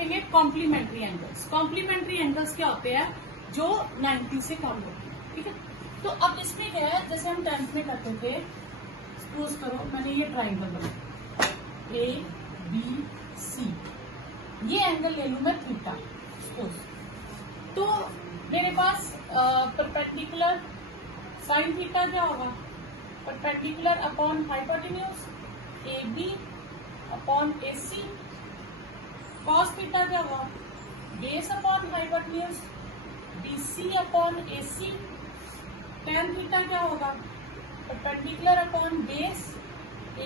देखेंगे complementary angles. Complementary angles क्या होते हैं? जो 90 से कम होते हैं, ठीक है। तो अब इसमें क्या है, जैसे हम 10th में करते थे, सपोज करो मैंने ये ट्राइंगल बनाया ABC, ये एंगल ले लूं मैं थीटा सपोज, तो मेरे पास परपेंडिकुलर साइन थीटा क्या होगा? Perpendicular upon hypotenuse AB upon AC। Cos theta क्या होगा? Base upon hypotenuse BC upon AC। Tan theta क्या होगा? Perpendicular upon base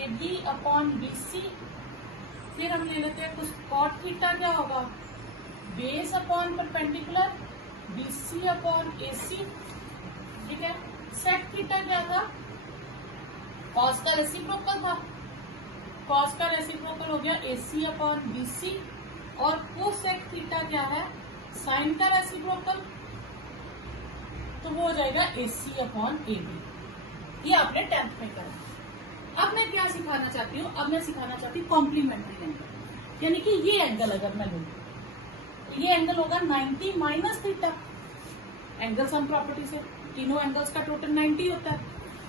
AB upon BC। फिर हम ले लेते हैं कुछ कॉट थीटा क्या होगा? Base upon perpendicular BC upon AC, ठीक है। सेक थीटा क्या था? कॉस का रेसिप्रोकल था, कॉस का रेसिप्रोकल हो गया AC अपॉन BC। और कोसेक थीटा क्या है? साइन का रेसिप्रोकल, तो वो हो जाएगा AC अपॉन AB। ये आपने 10th में करा। अब मैं क्या सिखाना चाहती हूँ? अब मैं सिखाना चाहती हूँ कॉम्प्लीमेंट्री एंगल, यानी कि ये एंगल अगर मैं लूँ तो ये एंगल होगा 90 minus theta. Angle sum property से तीनों एंगल्स का टोटल 90 होता है,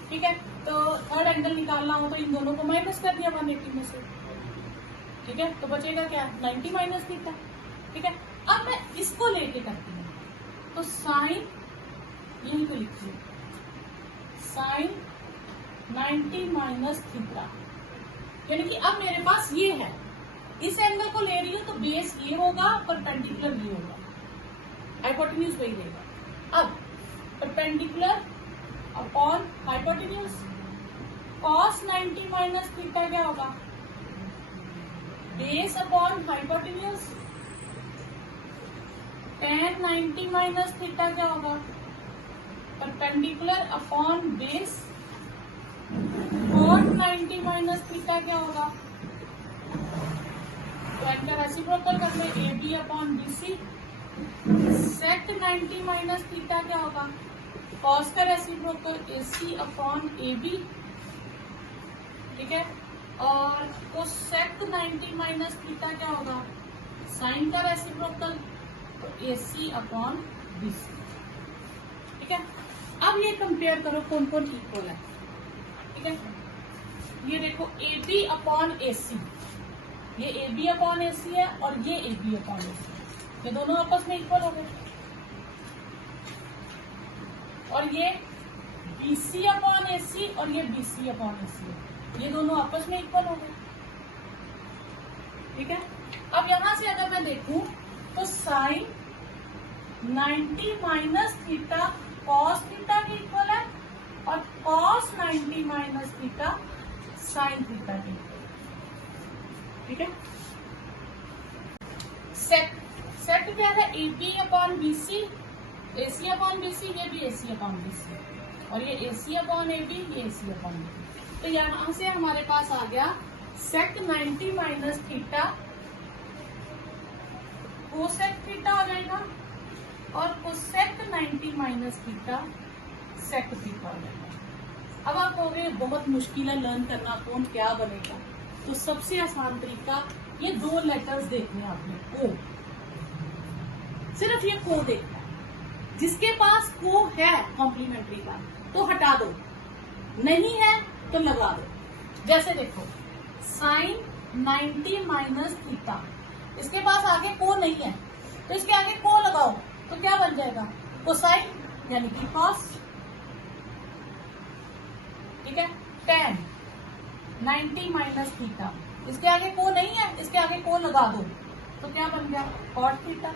ठीक है। तो थर्ड एंगल निकालना हो तो इन दोनों को माइनस कर दिया 180 में से, ठीक है। तो बचेगा क्या? 90 माइनस थीटा, ठीक है। अब मैं इसको लेके करती हूँ, तो साइन यही तो लिखती हूँ, साइन 90 माइनस थीटा, यानी कि अब मेरे पास ये है, इस एंगल को ले रही हूँ तो बेस ये होगा, परपेंडिकुलर ये होगा, हाइपोटेन्यूज वही रहेगा। अब perpendicular upon hypotenuse, cos 90 minus theta क्या होगा? Base upon hypotenuse. Tan 90 minus theta क्या होगा? Perpendicular upon base. Cot 90 minus theta क्या होगा? तो इनका रेसिप्रोकल कर ले AB upon BC। Sec 90 minus theta क्या होगा? कॉस का रेसिप्रोकल AC अपॉन AB, ठीक है। और कोसेक 90 माइनस थीटा क्या होगा? साइन का रेसिप्रोकल, तो AC अपॉन BC, ठीक है। अब ये कंपेयर करो कौन कौन इक्वल है, ठीक है। ये देखो AB अपॉन AC, ये AB अपॉन AC है और ये AB अपॉन AC, ये दोनों आपस में इक्वल हो गए। और ये BC अपॉन AC और ये BC अपॉन AC है, ये दोनों आपस में इक्वल हो गए, ठीक है। अब यहां से अगर मैं देखूं तो sine 90 minus theta cos theta के इक्वल है और cos 90 minus theta sine theta के इक्वल, ठीक है। सेक सेक क्या है? AB upon BC, AC upon BC, ये भी AC अपॉन BC, और ये AC अपॉन AB, ये AC अपॉन AB। तो यहां से हमारे पास आ गया sec 90 minus theta cosec theta हो जाएगा और cosec 90 minus theta sec theta हो जाएगा। अब आप कहोगे बहुत मुश्किल है लर्न करना, कौन क्या बनेगा? तो सबसे आसान तरीका, ये दो लेटर्स देखने आपने, को, सिर्फ ये को देखना है। जिसके पास को है कॉम्प्लीमेंट्री का तो हटा दो, नहीं है तो लगा दो। जैसे देखो साइन 90 माइनस थीटा, इसके पास आगे को नहीं है तो इसके आगे को लगाओ तो क्या बन जाएगा? कोसाइन यानी कि कॉस, ठीक है। टेन 90 माइनस थीटा, इसके आगे को नहीं है, इसके आगे को लगा दो तो क्या बन गया? Cot theta.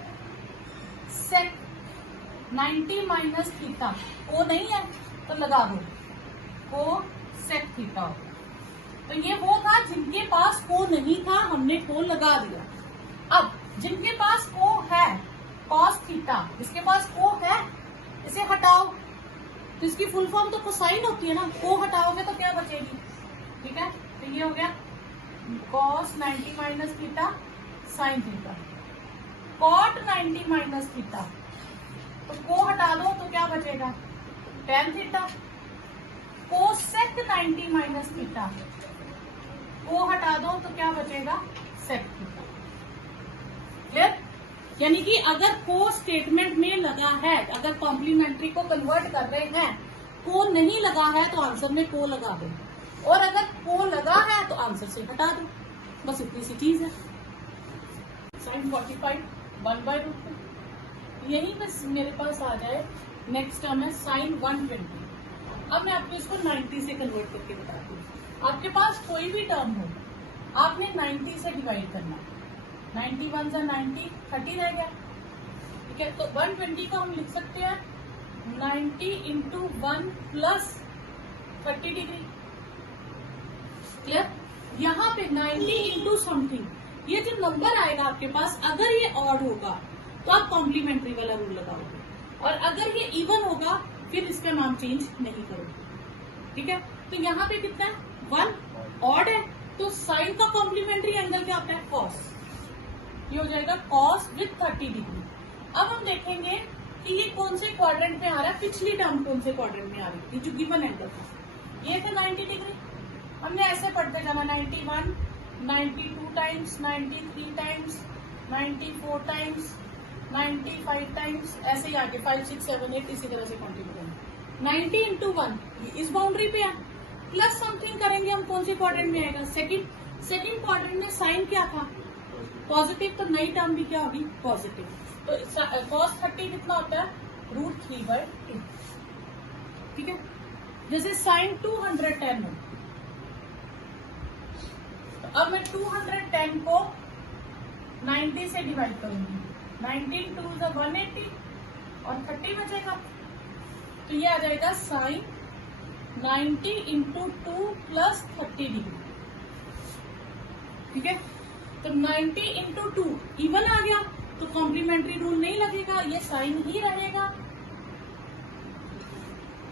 Sec 90 minus theta, को नहीं है तो लगा दो, को सेक थीटा होगा। तो ये वो था जिनके पास को नहीं था, हमने को लगा दिया। अब जिनके पास को है, कॉस थीटा, इसके पास को है, इसे हटाओ तो इसकी फुल फॉर्म तो कोसाइन होती है ना, को हटाओगे तो क्या बचेगी? ठीक है, तो ये हो गया cos 90 minus theta sine theta. Cot 90 minus theta, तो को हटा दो तो क्या बचेगा? Tan theta. Cosec 90 minus theta, को हटा दो तो क्या बचेगा? Sec theta. क्लियर? यानी कि अगर को स्टेटमेंट में लगा है, अगर कॉम्प्लीमेंट्री को कन्वर्ट कर रहे हैं, को नहीं लगा है तो आंसर में को लगा दो, और अगर को लगा है तो आंसर से हटा दो, बस इतनी सी चीज है। sin 45 1/√2 यही बस मेरे पास आ जाए। नेक्स्ट टर्म है sin 120। अब मैं आपको इसको 90 से कन्वर्ट करके बताती हूँ। आपके पास कोई भी टर्म हो, आपने 90 से डिवाइड करना। 91 से 90 30 रह गया, ठीक है। तो 120 को हम लिख सकते हैं 90 इंटू 1 प्लस 30 डिग्री। क्लियर? यहाँ पे 90 इंटू समथिंग, ये जो नंबर आएगा आपके पास, अगर ये ऑड होगा तो आप कॉम्प्लीमेंट्री वाला रूल लगाओगे, और अगर ये इवन होगा फिर इसका नाम चेंज नहीं करोगे, ठीक है। तो यहाँ पे कितना है? 1 ऑड है, तो साइन का कॉम्प्लीमेंट्री एंगल क्या होता है? कॉस। ये हो जाएगा कॉस विथ 30 डिग्री। अब हम देखेंगे कि ये कौन से क्वाड्रेंट में आ रहा है, पिछली टर्म कौन से क्वाड्रेंट में आ रही थी जो गिवन एंगल था। ये था 90 डिग्री, हमने ऐसे पढ़ते जाना 91, 92 टाइम्स, 93 टाइम्स, 94 टाइम्स, 95 टाइम्स, ऐसे ही आगे 5, 6, 7, 8 इसी तरह से कंटिन्यू करना। 90 इंटू 1 इस बाउंड्री पे है, प्लस समथिंग करेंगे हम, कौन से क्वाड्रेंट में आएगा? सेकंड क्वाड्रेंट में साइन क्या था? पॉजिटिव, तो नई टर्म भी क्या होगी? पॉजिटिव। तो cos 30 कितना होता है? √3/2, ठीक है। जैसे साइन 210 हो, तो अब मैं 210 को 90 से डिवाइड करूंगी। 19 2 is 180 और 30 बचेगा, तो ये आ जाएगा साइन 90 इंटू 2 प्लस 30 डिग्री, ठीक है। तो 90 इंटू 2 इवन आ गया, तो कॉम्प्लीमेंट्री रूल नहीं लगेगा, ये साइन ही रहेगा।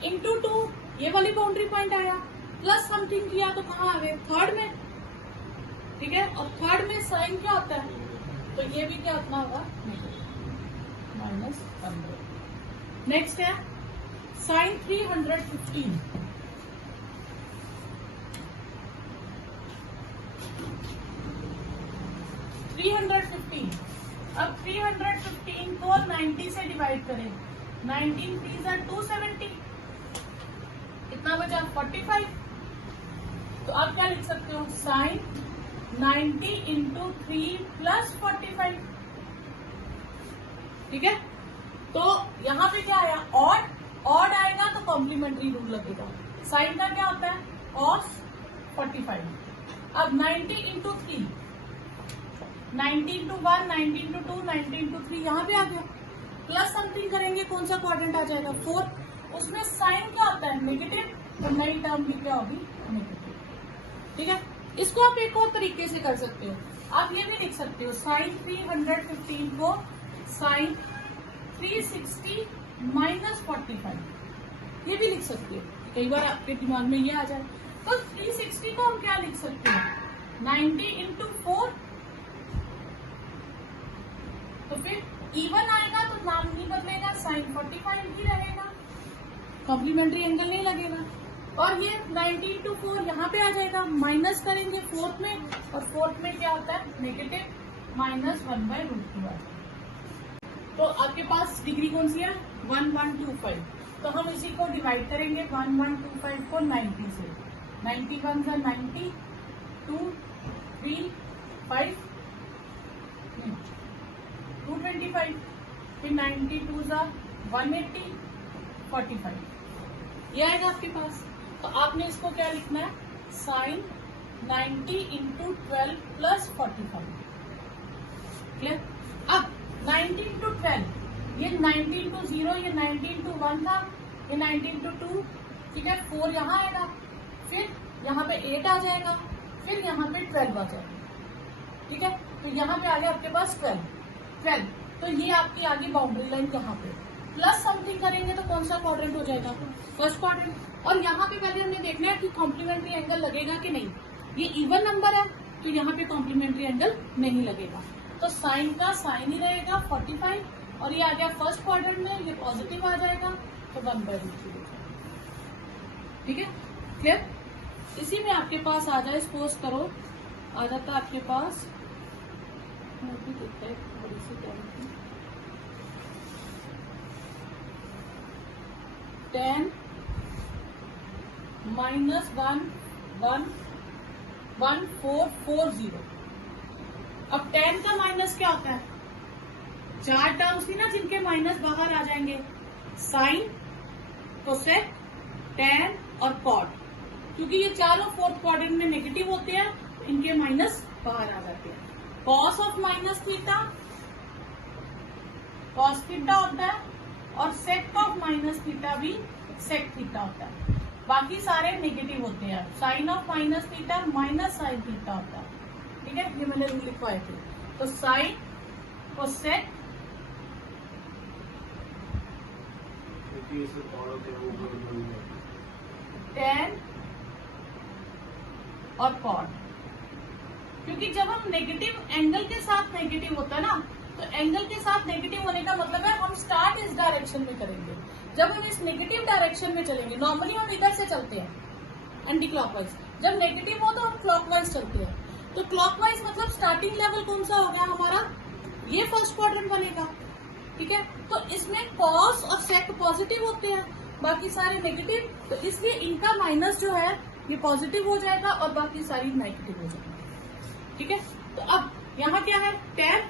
इंटू 2 ये वाली बाउंड्री पॉइंट आया, प्लस समथिंग किया तो कहाँ आ गए? थर्ड में, ठीक है। और थर्ड में साइन क्या होता है? तो ये भी क्या उतना होगा? -15। नेक्स्ट है साइन 315। अब 315 को 90 से डिवाइड करें। 19 3 are 270, कितना बचा? 45। तो आप क्या लिख सकते हो? साइन 90 इंटू 3 प्लस 45, ठीक है। तो यहाँ पे क्या आया? ऑड आएगा तो कॉम्प्लीमेंट्री रूल लगेगा। साइन का क्या होता है? cos 45। अब 90 इंटू 3, 90 इंटू 1, 90 इंटू 2, 90 इंटू 3 यहाँ पे आ गया, प्लस समथिंग करेंगे, कौन सा क्वाड्रेंट आ जाएगा? 4। उसमें साइन क्या होता है? नेगेटिव, तो नई टर्म भी क्या होगी? नेगेटिव, ठीक है। इसको आप एक और तरीके से कर सकते हो, आप ये भी लिख सकते हो साइन 315 को साइन 360 माइनस 45, ये भी लिख सकते हो। कई बार आपके दिमाग में ये आ जाए, तो 360 को हम क्या लिख सकते हैं? 90 इंटू 4, तो फिर इवन आएगा तो नाम नहीं बदलेगा, साइन 45 ही रहेगा, कॉम्प्लीमेंट्री एंगल नहीं लगेगा। और ये 90 इंटू 4 यहाँ पे आ जाएगा, माइनस करेंगे फोर्थ में, और फोर्थ में क्या होता है? नेगेटिव, -1/√2 आ जाएगा। तो आपके पास डिग्री कौन सी है? 1125। तो हम इसी को डिवाइड करेंगे 1125 को 90 से। 91 से 90, 2 3 5 225, फिर 92 जा 180 45, ये आएगा आपके पास। तो आपने इसको क्या लिखना है? Sine 90 into 12 plus 45, clear. अब 90 इंटू 12, ये 90 इंटू 0, ये 90 इंटू 1 था, ये 90 इंटू 2, ठीक है। 4 यहाँ आएगा, फिर यहाँ पे 8 आ जाएगा, फिर यहाँ पे 12 आ जाएगा, ठीक है। तो यहाँ पे आ गया आपके पास 12। तो ये आपकी आगे बाउंड्री लाइन कहाँ पे? प्लस समथिंग करेंगे तो कौन सा क्वाड्रेंट हो जाएगा? First quadrant. और यहाँ पे पहले हमने देखना है कि कॉम्प्लीमेंट्री एंगल लगेगा कि नहीं। ये इवन नंबर है तो यहाँ पे कॉम्प्लीमेंट्री एंगल नहीं लगेगा, तो साइन का साइन ही रहेगा 45, और ये आ गया फर्स्ट क्वाड्रेंट में, ये पॉजिटिव आ जाएगा, तो 1/√3, ठीक है, क्लियर। इसी में आपके पास आ जाए, सपोज करो आ जाता है आपके पास भी देखता है बड़ी सी tan की 10 माइनस 1440। अब 10 का माइनस क्या होता है? 4 टर्म्स थी ना जिनके माइनस बाहर आ जाएंगे, साइन, कोसेक, टैन और कॉट। क्योंकि ये चारों फोर्थ क्वाड्रेंट में नेगेटिव होते हैं, इनके माइनस बाहर आ जाते हैं। Cos of minus theta cos theta होता है और सेक ऑफ माइनस थीटा भी सेक थीटा होता है। बाकी सारे नेगेटिव होते हैं। Sine of minus theta minus sine theta होता है। ठीक है, ये मैंने रूल लिखवाए थे। तो साइन कोसेक टैन और कॉट। क्योंकि जब हम नेगेटिव एंगल के साथ नेगेटिव होता है ना, तो एंगल के साथ नेगेटिव होने का मतलब है हम स्टार्ट इस डायरेक्शन में करेंगे। जब हम इस नेगेटिव डायरेक्शन में चलेंगे, नॉर्मली हम इधर से चलते हैं एंटी क्लॉकवाइज, जब नेगेटिव हो तो हम क्लॉकवाइज चलते हैं। तो क्लॉकवाइज मतलब स्टार्टिंग लेवल कौन सा हो गया हमारा? ये फर्स्ट क्वाड्रेंट बनेगा। ठीक है, तो इसमें कॉस और सेक पॉजिटिव होते हैं, बाकी सारे नेगेटिव, तो इसलिए इनका माइनस जो है ये पॉजिटिव हो जाएगा और बाकी सारी नेगेटिव हो जाएगी। ठीक है, तो अब यहाँ क्या है? tan,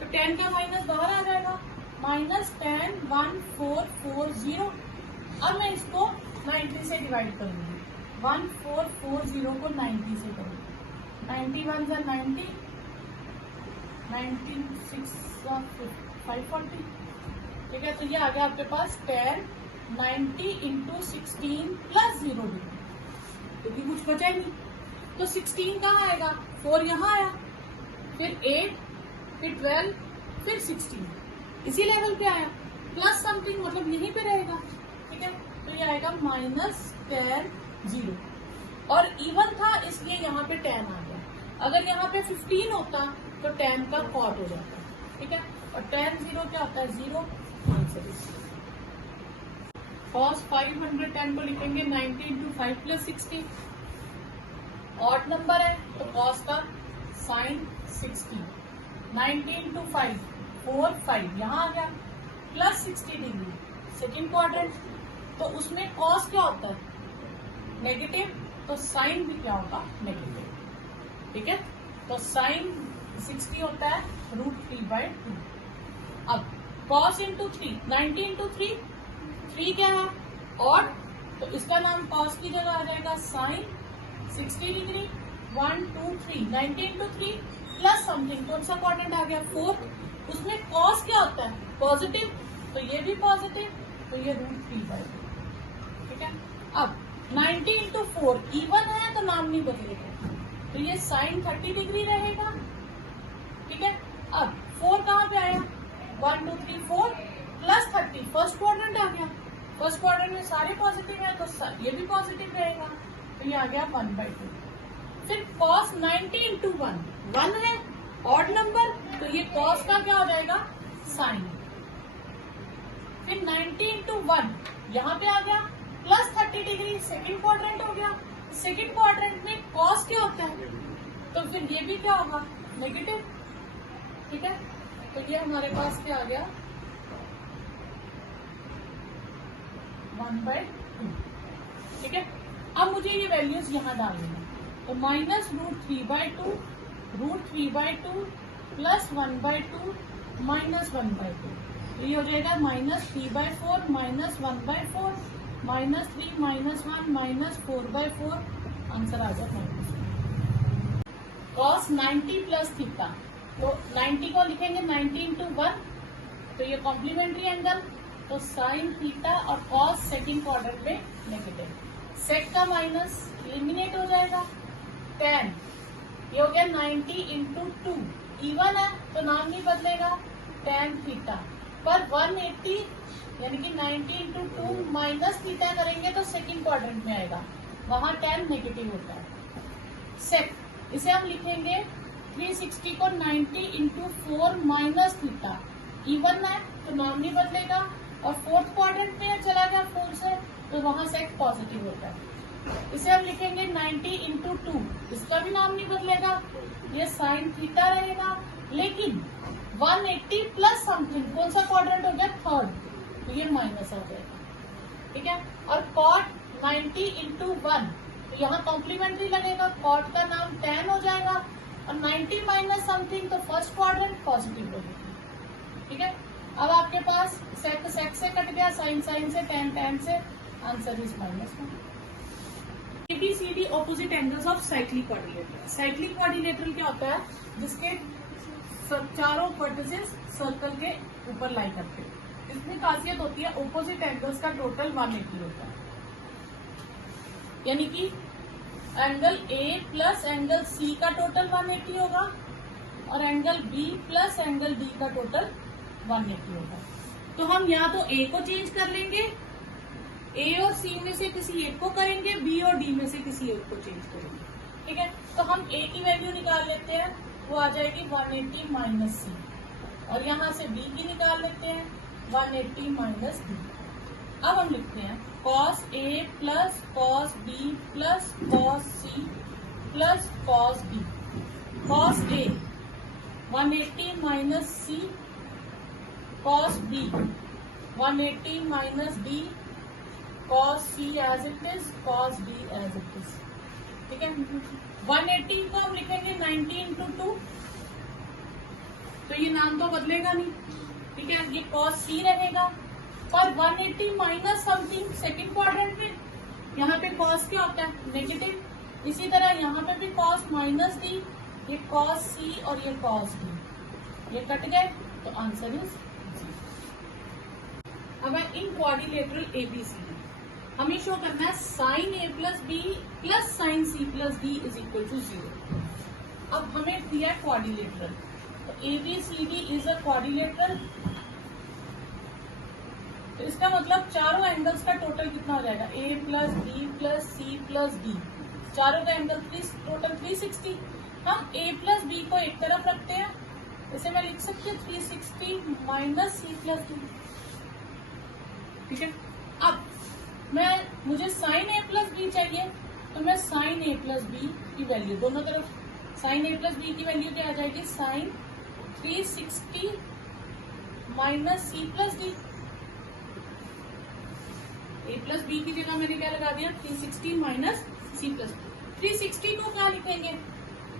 तो tan का माइनस बाहर आ जाएगा, माइनस tan 1440। अब मैं इसको 90 से डिवाइड करूंगी, 1440 को 90 से करूंगी। 91 से 90, 96 540। ठीक है, तो ये आ गया आपके पास tan 90 इंटू 16 प्लस 0 डिग्री, क्योंकि कुछ बचा ही नहीं। तो 16 कहाँ आएगा? 4 यहाँ आया, फिर 8, फिर 12, फिर 16, इसी लेवल पे आया, प्लस समथिंग मतलब यहीं पे रहेगा। ठीक है, तो ये आएगा माइनस tan 0, और इवन था इसलिए यहाँ पे tan आ गया। अगर यहाँ पे 15 होता तो tan का कॉट हो जाता। ठीक है, और tan 0 क्या होता है? 0। आंसर इज cos 510 को लिखेंगे 90 इंटू 5 प्लस 60। ऑड नंबर है तो cos का साइन 60, 90 इंटू 5 4 5 यहाँ आ गया, प्लस 60 डिग्री सेकेंड क्वाड्रेंट। तो उसमें cos क्या होता है? नेगेटिव, तो साइन भी क्या होगा? नेगेटिव। ठीक है, तो साइन 60 होता है √3/2। अब cos इंटू 3, 90 इंटू 3, 3 क्या है? ऑड, तो इसका नाम cos की जगह आ जाएगा sine 60 degree. 1 2 3, 90 into 3 plus something, कौन सा क्वाड्रेंट आ गया? फोर्थ। उसमें cos क्या होता है? पॉजिटिव, तो ये भी पॉजिटिव, तो ये √3/2। ठीक है, अब 90 इंटू 4 इवन है तो नाम नहीं बदलेगा, तो ये साइन 30 डिग्री रहेगा। ठीक है, अब 4 कहाँ पे आया? 1 2 3 4 प्लस 30, फर्स्ट क्वाड्रेंट आ गया। फर्स्ट क्वाड्रेंट में सारे पॉजिटिव है, तो ये भी पॉजिटिव रहेगा, तो ये आ गया 1/2। फिर cos 90 इंटू 1 है, ऑड नंबर, तो ये cos का क्या हो जाएगा? साइन। फिर 90 इंटू 1 यहाँ पे आ गया, प्लस 30 डिग्री सेकेंड क्वाड्रेंट हो गया। सेकेंड क्वाड्रेंट में cos क्या होता है? तो फिर ये भी क्या होगा? नेगेटिव। ठीक है, तो ये हमारे पास क्या आ गया? 1/2। ठीक है, अब मुझे ये वैल्यूज यहाँ डालनी है, तो माइनस √3/2, √3/2 प्लस 1/2 माइनस 1/2, तो ये हो जाएगा minus 3/4 minus 1/4 minus 3 minus 1 minus 4/4। Answer आ जाए माइनस। cos 90 प्लस थीटा, तो 90 को लिखेंगे 90 इंटू 1, तो ये कॉम्प्लीमेंट्री एंगल, तो साइन थीटा और cos सेकेंड क्वाड्रेंट में नेगेटिव। सेक का माइनस एलिमिनेट हो जाएगा। tan ये हो गया 90 इंटू 2, इवन है तो नाम नहीं बदलेगा, tan थीटा, पर 180 यानी कि 90 इंटू 2 माइनस थीटा करेंगे तो सेकेंड क्वाड्रेंट में आएगा, वहां tan नेगेटिव होता है। सेक इसे हम लिखेंगे 360 को 90 इंटू 4 माइनस थीटा, इवन है तो नाम नहीं बदलेगा, और फोर्थ क्वाड्रेंट में चला गया 4 से, तो वहां सेक पॉजिटिव होता है। इसे हम लिखेंगे 90 इंटू 2, इसका भी नाम नहीं बदलेगा, ये साइन थीटा रहेगा, लेकिन 180 प्लस समथिंग कौन सा क्वाड्रेंट हो गया? थर्ड, तो ये माइनस हो जाएगा, ठीक है। और कॉट 90 इंटू 1, तो यहाँ कॉम्प्लीमेंट्री लगेगा, कॉट का नाम tan हो जाएगा, और 90 माइनस समथिंग, तो फर्स्ट क्वाड्रेंट पॉजिटिव हो जाएगा, ठीक है। अब आपके पास सेक से कट गया, साइन से, tan से, answer is -1। ABCD opposite angles of cyclic quadrilateral. Cyclic quadrilateral क्या होता है? जिसके चारों वर्टिसेस सर्कल के ऊपर लाई करते हैं। इसमें खासियत होती है ऑपोजिट एंगल्स का टोटल 180 होता है, यानी कि angle A plus angle C का टोटल 180 होगा, और angle B plus angle D का टोटल 180 होगा। तो हम या तो A को चेंज कर लेंगे, A और C में से किसी एक को करेंगे, B और D में से किसी एक को चेंज करेंगे, ठीक है। तो हम A की वैल्यू निकाल लेते हैं, वो आ जाएगी 180 माइनस C, और यहाँ से B की निकाल लेते हैं 180 माइनस D। अब हम लिखते हैं cos A plus cos B plus cos C plus cos D। cos A 180 minus C, cos B 180 minus D, cos C as it is, cos D as it is, ठीक है। 180 को हम लिखेंगे 90 into 2, तो ये नाम तो बदलेगा नहीं, ठीक है। ये cos C रहेगा, और 180 माइनस समथिंग सेकेंड क्वाड्रेंट में, यहाँ पे cos क्या होता है? नेगेटिव। इसी तरह यहाँ पे भी cos माइनस D, ये cos C और ये cos D, ये कट गए, तो आंसर इज 0। अब है इन क्वाड्रिलेटरल ABCD हमें शो करना है sine A plus B plus sine C plus D is equal to 0। अब हमें दिया है क्वाड्रिलेटरल, तो ABCD इज अ क्वाड्रिलेटरल, तो इसका मतलब चारों एंगल्स का टोटल कितना हो जाएगा? A plus B plus C plus D, चारों का एंगल टोटल 360। हम A प्लस B को एक तरफ रखते हैं, इसे मैं लिख सकती हूँ 360 माइनस C प्लस D, ठीक है। अब मुझे साइन A प्लस B चाहिए, तो मैं साइन A प्लस B की वैल्यू दोनों तरफ, साइन A प्लस B की वैल्यू क्या आ जाएगी? Sine 360 minus C plus D। A plus B की जगह मैंने क्या लगा दिया? 360 माइनस C प्लस D। 360 को क्या लिखेंगे?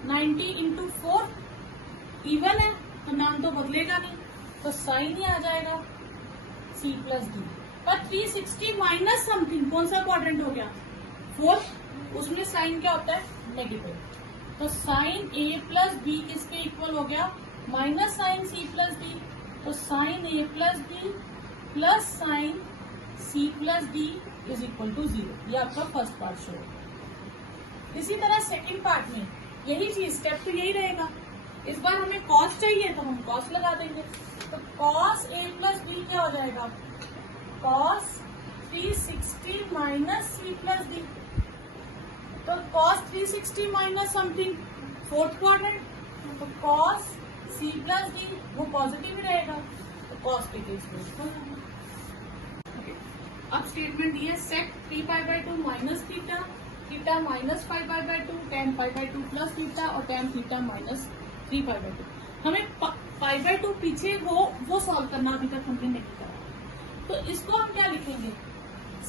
90 इंटू 4, इवन है तो नाम तो बदलेगा नहीं, तो साइन ही आ जाएगा C प्लस D। पर 360 माइनस समथिंग कौन सा क्वाड्रेंट हो गया? 4, उसमें साइन क्या होता है? नेगेटिव। तो साइन A प्लस B किसके इक्वल हो गया? Minus sine C plus D, तो sine A plus B plus sine C plus D is equal to 0। ये आपका फर्स्ट पार्ट शो होगा। इसी तरह सेकेंड पार्ट में यही चीज, स्टेप तो यही रहेगा। इस बार हमें कॉस चाहिए तो हम कॉस लगा देंगे, तो कॉस A प्लस B क्या हो जाएगा? cos 360 minus C plus D, तो cos 360 minus something fourth quadrant, तो cos C प्लस D वो पॉजिटिव ही रहेगा, तो cos के केस में। अब स्टेटमेंट दिया sec 3π/2 minus theta, theta minus 5π/2, tan π/2 plus theta, और tan थीटा माइनस 3π/2। हमें π/2 पीछे वो सॉल्व करना अभी तक हमने नहीं करा, तो इसको हम क्या लिखेंगे?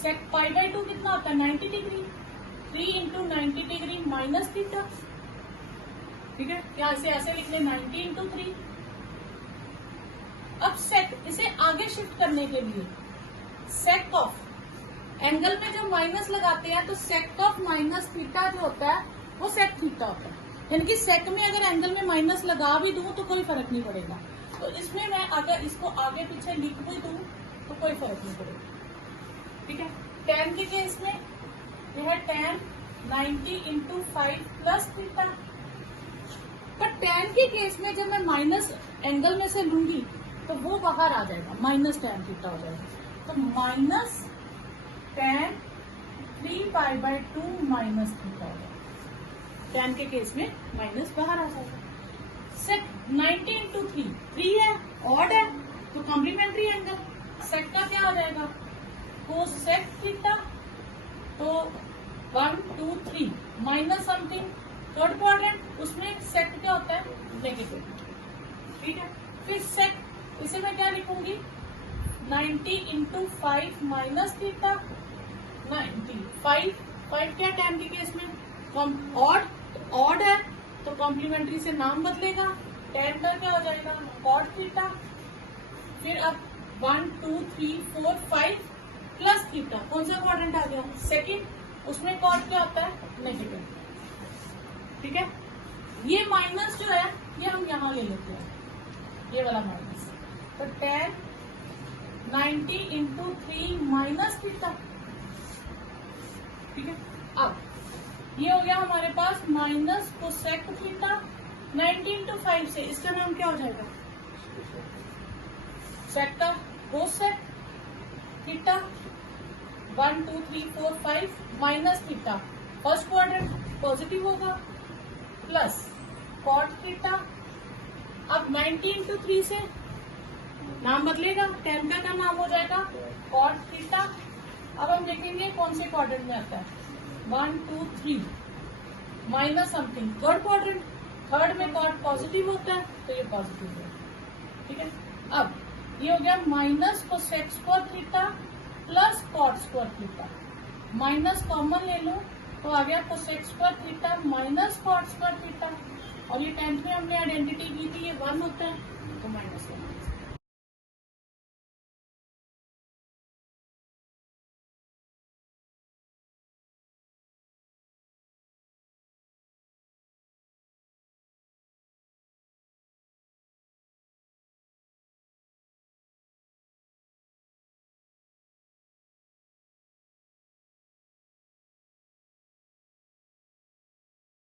सेक π/2 कितना होता है? 90 degree, 3 into 90 degree minus theta, ठीक है। क्या ऐसे लिख ले 90 इंटू 3। अब सेक, इसे आगे शिफ्ट करने के लिए सेक ऑफ एंगल में जब माइनस लगाते हैं तो सेक ऑफ माइनस थीटा जो होता है वो सेक थीटा होता है, यानी कि सेक में अगर एंगल में माइनस लगा भी दूं तो कोई फर्क नहीं पड़ेगा। तो इसमें मैं अगर इसको आगे पीछे लिख भी दूं तो कोई फर्क नहीं पड़ेगा, ठीक है। tan के केस में यह है tan 90 इंटू 5 प्लस थीटा, पर tan के केस में जब मैं माइनस एंगल में से लूंगी तो वो बाहर आ जाएगा, माइनस tan थीटा हो जाएगा, तो माइनस tan 3π/2 माइनस थीटा हो जाएगा। tan के केस में माइनस बाहर आ जाएगा। सेक 90 इंटू 3 है, ऑड है, तो कॉम्प्लीमेंट्री एंगल, सेक का क्या हो जाएगा? कोसेक थीटा, तो 1 2 3 माइनस समथिंग थर्ड क्वाड्रेंट, उसमें सेक क्या होता है? नेगेटिव, ठीक है। फिर सेक, इसे मैं क्या लिखूंगी, 90 इंटू 5 माइनस थीटा, 95, 5 क्या टाइम के केस में ऑड है तो कॉम्प्लीमेंट्री से नाम बदलेगा, 10 का क्या हो जाएगा कॉट थीटा। फिर अब 1 2 3 4 5 प्लस थीटा, कौन सा क्वाड्रेंट आ गया सेकंड, उसमें कॉट क्या होता है नेगेटिव। ठीक है, ये माइनस जो है ये हम यहाँ ले लेते हैं, ये वाला माइनस, तो 10 90 इंटू 3 माइनस थीटा। ठीक है, अब ये हो गया हमारे पास माइनस कोसेक थीटा, 90 इंटू 5 से इसका नाम क्या हो जाएगा सेक का cosec theta, 1 2 3 4 5 minus theta, first quadrant positive होगा, प्लस कॉट थीटा। अब 90 इंटू 3 से नाम बदलेगा, 10 का नाम हो जाएगा कॉट थीटा। अब हम देखेंगे कौन से क्वाड्रेंट में आता है, 1 2 3 minus something third quadrant, third में कॉट पॉजिटिव होता है तो ये पॉजिटिव है। ठीक है, अब ये हो गया minus cosec square theta plus cot square theta, minus common ले लो तो आ गया cosec square theta minus cot square theta, और ये 10th में हमने आइडेंटिटी की थी ये 1 होता है तो -1।